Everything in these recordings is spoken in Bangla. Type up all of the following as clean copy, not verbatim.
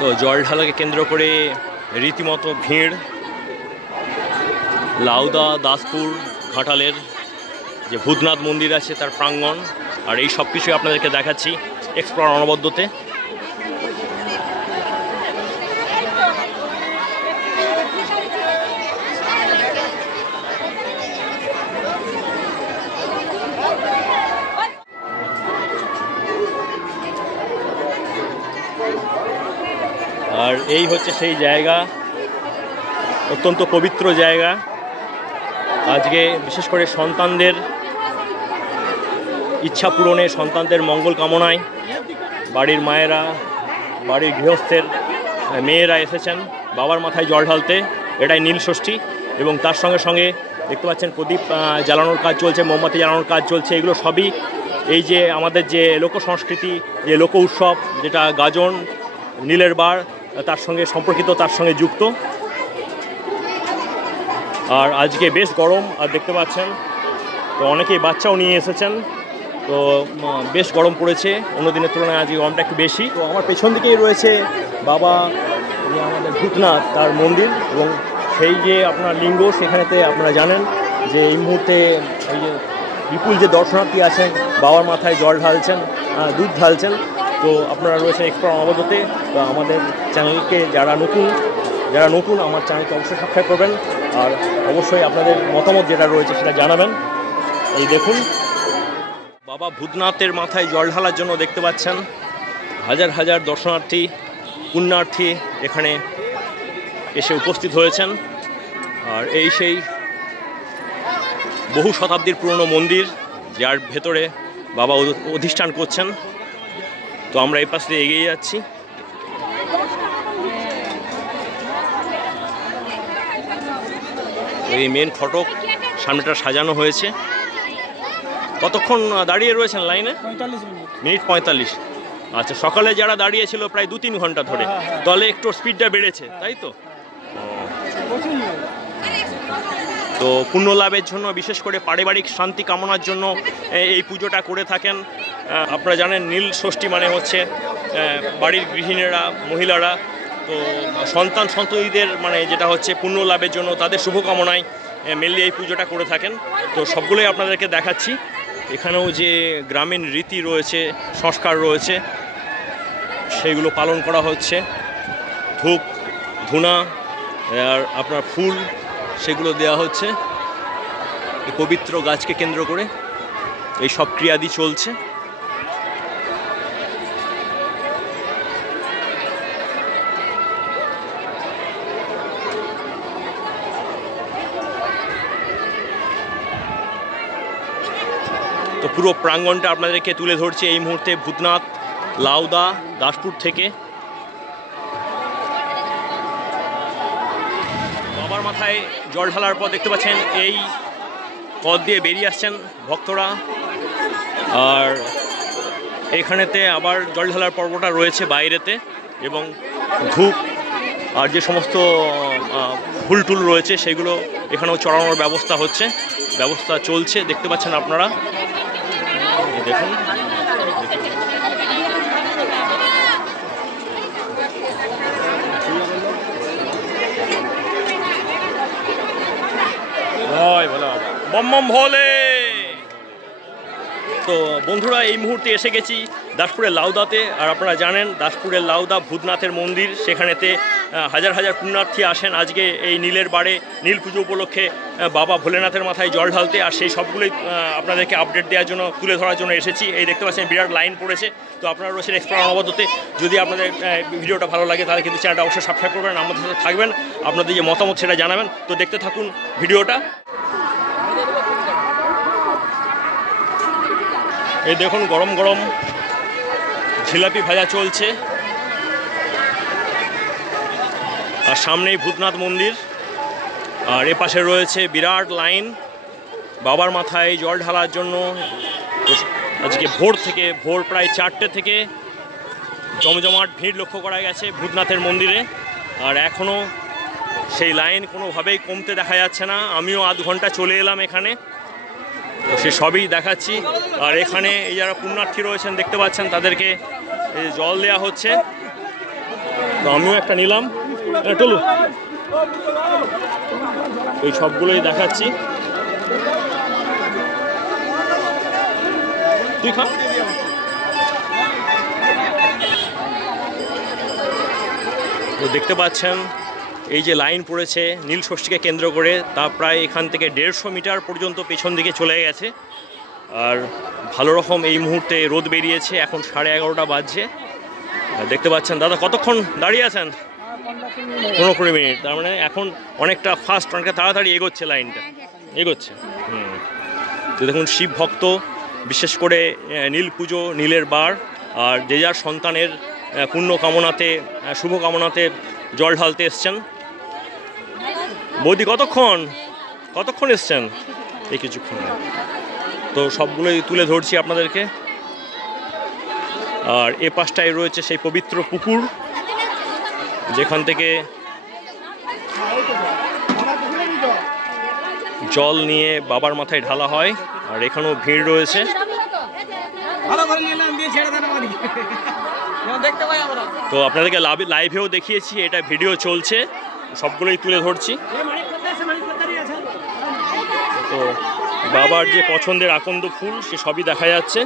তো জল ঢালাকে কেন্দ্র করে রীতিমতো ভিড়। লাউদা, দাসপুর, ঘাটালের যে ভূতনাথ মন্দির আছে তার প্রাঙ্গণ, আর এই সব কিছুই আপনাদেরকে দেখাচ্ছি এক্সপ্লোর অনবদ্যতে। আর এই হচ্ছে সেই জায়গা, অত্যন্ত পবিত্র জায়গা। আজকে বিশেষ করে সন্তানদের ইচ্ছা পূরণে, সন্তানদের মঙ্গল কামনায় বাড়ির মায়েরা, বাড়ির গৃহস্থের মেয়েরা এসেছেন বাবার মাথায় জল ঢালতে। এটাই নীল ষষ্ঠী, এবং তার সঙ্গে সঙ্গে দেখতে পাচ্ছেন প্রদীপ জ্বালানোর কাজ চলছে, মোমবাতি জ্বালানোর কাজ চলছে। এগুলো সবই এই যে আমাদের যে লোক সংস্কৃতি, যে লোক উৎসব, যেটা গাজন, নীলের বার, তার সঙ্গে সম্পর্কিত, তার সঙ্গে যুক্ত। আর আজকে বেশ গরম, আর দেখতে পাচ্ছেন তো অনেকেই বাচ্চাও নিয়ে এসেছেন, তো বেশ গরম পড়েছে অন্য দিনের তুলনায়, আজকে গরমটা একটু বেশি। তো আমার পেছন দিকেই রয়েছে বাবা যে আমাদের ভূতনাথ তার মন্দির, এবং সেই যে আপনার লিঙ্গ, সেখানেতে আপনারা জানেন যে এই মুহূর্তে এই যে বিপুল যে দর্শনার্থী আছেন বাবার মাথায় জল ঢালছেন, দুধ ঢালছেন। তো আপনারা রয়েছেন এক্সপ্লোর অনবদ্যতে। তো আমাদের চ্যানেলকে যারা নতুন আমার চ্যানেলকে অবশ্যই সাবস্ক্রাইব করবেন, আর অবশ্যই আপনাদের মতামত যেটা রয়েছে সেটা জানাবেন। এই দেখুন বাবা ভূতনাথের মাথায় জল ঢালার জন্য দেখতে পাচ্ছেন হাজার হাজার দর্শনার্থী, পুণ্যার্থী এখানে এসে উপস্থিত হয়েছেন। আর এই সেই বহু শতাব্দীর পুরনো মন্দির, যার ভেতরে বাবা অধিষ্ঠান করছেন। তো আমরা এই পাশ দিয়ে এগিয়ে যাচ্ছি। এই মেন ফটক সামনেটা সাজানো হয়েছে। কতক্ষণ দাঁড়িয়ে রয়েছেন লাইনে? 45 মিনিট। আচ্ছা, সকালে যারা দাঁড়িয়েছিল প্রায় 2-3 ঘন্টা ধরে, তাহলে একটু স্পিডটা বেড়েছে, তাই তো? তো পুণ্য লাভের জন্য, বিশেষ করে পারিবারিক শান্তি কামনার জন্য এই পুজোটা করে থাকেন। আপনারা জানেন নীল ষষ্ঠী মানে হচ্ছে বাড়ির গৃহিণীরা, মহিলারা তো সন্তান সন্ততিদের মানে যেটা হচ্ছে পুণ্য লাভের জন্য, তাদের শুভকামনায় মেনলি এই পুজোটা করে থাকেন। তো সবগুলোই আপনাদেরকে দেখাচ্ছি। এখানেও যে গ্রামীণ রীতি রয়েছে, সংস্কার রয়েছে, সেইগুলো পালন করা হচ্ছে। ধূপ ধুনা আর আপনার ফুল, সেগুলো দেওয়া হচ্ছে। এই পবিত্র গাছকে কেন্দ্র করে এই সব ক্রিয়াদি চলছে। তো পুরো প্রাঙ্গণটা আপনাদেরকে তুলে ধরছে এই মুহূর্তে ভূতনাথ, লাউদা, দাসপুর থেকে। বাবার মাথায় জল ঢালার পর দেখতে পাচ্ছেন এই পথ দিয়ে বেরিয়ে আসছেন ভক্তরা। আর এখানেতে আবার জল ঢালার পর্বটা রয়েছে বাইরেতে, এবং ধূপ আর যে সমস্ত ফুল টুল রয়েছে সেগুলো এখানেও চড়ানোর ব্যবস্থা চলছে, দেখতে পাচ্ছেন আপনারা। দেখুন বম বম ভোলে। তো বন্ধুরা, এই মুহূর্তে এসে গেছি দাসপুরের লাউদাতে। আর আপনারা জানেন দাসপুরের লাউদা ভূতনাথের মন্দির, সেখানেতে হাজার হাজার পুণ্যার্থী আসেন আজকে এই নীলের বারে, নীল পুজো উপলক্ষে বাবা ভোলেনাথের মাথায় জল ঢালতে। আর সেই সবগুলোই আপনাদেরকে আপডেট দেওয়ার জন্য, তুলে ধরার জন্য এসেছি। এই দেখতে পাচ্ছেন বিরাট লাইন পড়েছে। তো আপনারা রয়েছেন এক্সপ্লোর অনবদ্যতে। যদি আপনাদের ভিডিওটা ভালো লাগে তাহলে কিন্তু চ্যানেলটা অবশ্যই সাবস্ক্রাইব করবেন, আমাদের সাথে থাকবেন, আপনাদের যে মতামত সেটা জানাবেন। তো দেখতে থাকুন ভিডিওটা। এই দেখুন গরম গরম জিলাপি ভাজা চলছে, আর সামনেই ভূতনাথ মন্দির, আর এ পাশে রয়েছে বিরাট লাইন বাবার মাথায় জল ঢালার জন্য। আজকে ভোর প্রায় 4টে থেকে জমজমাট ভিড় লক্ষ্য করা গেছে ভূতনাথের মন্দিরে। আর এখনও সেই লাইন কোনোভাবেই কমতে দেখা যাচ্ছে না। আমিও আধ ঘন্টা চলে এলাম এখানে, তো সে সবই দেখাচ্ছি। আর এখানে এই যারা পুণ্যার্থী রয়েছেন দেখতে পাচ্ছেন, তাদেরকে এই জল দেওয়া হচ্ছে। তো আমিও একটা নিলাম, টলু এই সবগুলোই দেখাচ্ছি। তুই খা। তো দেখতে পাচ্ছেন এই যে লাইন পড়েছে নীল ষষ্ঠীকে কেন্দ্র করে, তা প্রায় এখান থেকে 150 মিটার পর্যন্ত পেছন দিকে চলে গেছে। আর ভালো রকম এই মুহূর্তে রোদ বেরিয়েছে, এখন 11:30 বাজছে। দেখতে পাচ্ছেন দাদা কতক্ষণ দাঁড়িয়ে আছেন? 15-20 মিনিট। তার মানে এখন অনেকটা ফাস্ট, অনেকটা তাড়াতাড়ি এগোচ্ছে, লাইনটা এগোচ্ছে। তো দেখুন শিব ভক্ত বিশেষ করে নীল পুজো, নীলের বার, আর যে যার সন্তানের পুণ্য কামনাতে, শুভ কামনাতে জল ঢালতে এসছেন। বৌদি কতক্ষণ এসছেন? এই কিছুক্ষণ। তো সবগুলোই তুলে ধরছি আপনাদেরকে। আর এ পাশটায় রয়েছে সেই পবিত্র পুকুর, যেখান থেকে জল নিয়ে বাবার মাথায় ঢালা হয়। আর এখানেও ভিড় রয়েছে। তো আপনাদেরকে লাইভেও দেখিয়েছি, এটা ভিডিও চলছে, সবগুলোই তুলে ধরছি। তো বাবার যে পছন্দের আকন্দ ফুল সে সবই দেখা যাচ্ছে।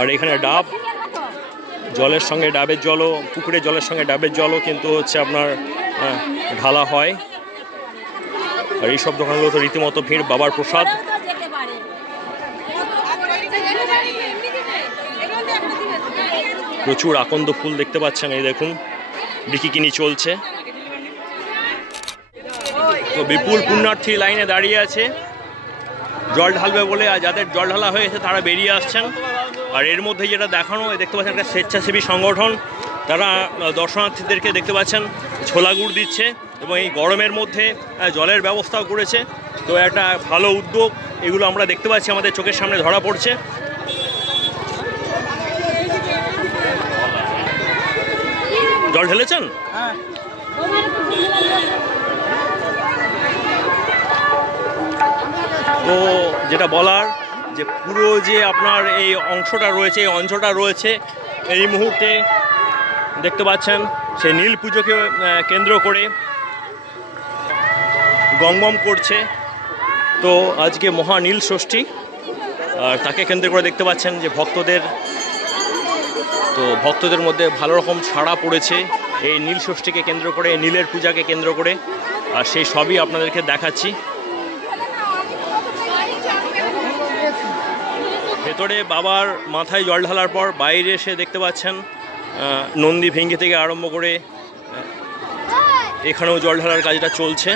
আর এখানে ডাব, জলের সঙ্গে ডাবের জলও, পুকুরের জলের সঙ্গে ডাবের জলও কিন্তু হচ্ছে আপনার ঢালা হয়। আর এইসব দোকানগুলো তো রীতিমতো ভিড়, বাবার প্রসাদ। প্রচুর আকন্দ ফুল দেখতে পাচ্ছেন, এই দেখুন বিকিনি চলছে। তো বিপুল পুণ্যার্থী লাইনে দাঁড়িয়ে আছে জল ঢালবে বলে, আর যাদের জল ঢালা হয়েছে তারা বেরিয়ে আসছেন। আর এর মধ্যে যেটা দেখানো, দেখতে পাচ্ছেন একটা স্বেচ্ছাসেবী সংগঠন, তারা দর্শনার্থীদেরকে দেখতে পাচ্ছেন ছোলা গুড় দিচ্ছে এবং এই গরমের মধ্যে জলের ব্যবস্থাও করেছে। তো একটা ভালো উদ্যোগ, এগুলো আমরা দেখতে পাচ্ছি, আমাদের চোখের সামনে ধরা পড়ছে। জল ঢেলেছেন? তো যেটা বলার, যে পুরো যে আপনার এই অংশটা রয়েছে, এই অঞ্চলটা রয়েছে, এই মুহূর্তে দেখতে পাচ্ছেন সেই নীল পুজোকে কেন্দ্র করে গমগম করছে। তো আজকে মহা নীল ষষ্ঠী, আর তাকে কেন্দ্র করে দেখতে পাচ্ছেন যে ভক্তদের মধ্যে ভালো রকম সাড়া পড়েছে এই নীল ষষ্ঠীকে কেন্দ্র করে, নীলের পূজাকে কেন্দ্র করে। আর সেই সবই আপনাদেরকে দেখাচ্ছি। ভেতরে বাবার মাথায় জল ঢালার পর বাইরে এসে দেখতে পাচ্ছেন নন্দী ভেঙ্গি থেকে আরম্ভ করে এখানেও জল ঢালার কাজটা চলছে।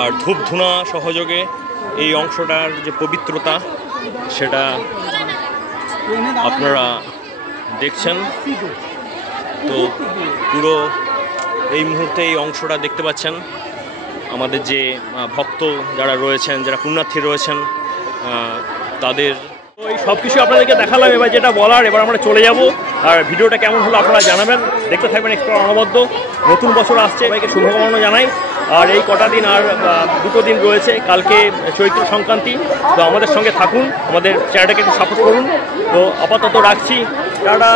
আর ধূপ ধুনা সহযোগে এই অংশটার যে পবিত্রতা সেটা আপনারা দেখছেন। তো পুরো এই মুহূর্তে এই অংশটা দেখতে পাচ্ছেন আমাদের যে ভক্ত যারা রয়েছেন, যারা পুণ্যার্থী রয়েছেন, তাদের এই সব কিছু আপনাদেরকে দেখালাম। এবার যেটা বলার, এবার আমরা চলে যাব। আর ভিডিওটা কেমন হলো আপনারা জানাবেন, দেখতে থাকবেন এক্সপ্লোর অনবদ্য। নতুন বছর আসছে, সবাইকে শুভকামনা জানাই। আর এই কটা দিন, আর 2 দিন রয়েছে, কালকে চৈত্র সংক্রান্তি। তো আমাদের সঙ্গে থাকুন, আমাদের চ্যানেলটাকে একটু সাপোর্ট করুন। তো আপাতত রাখছি, টাটা।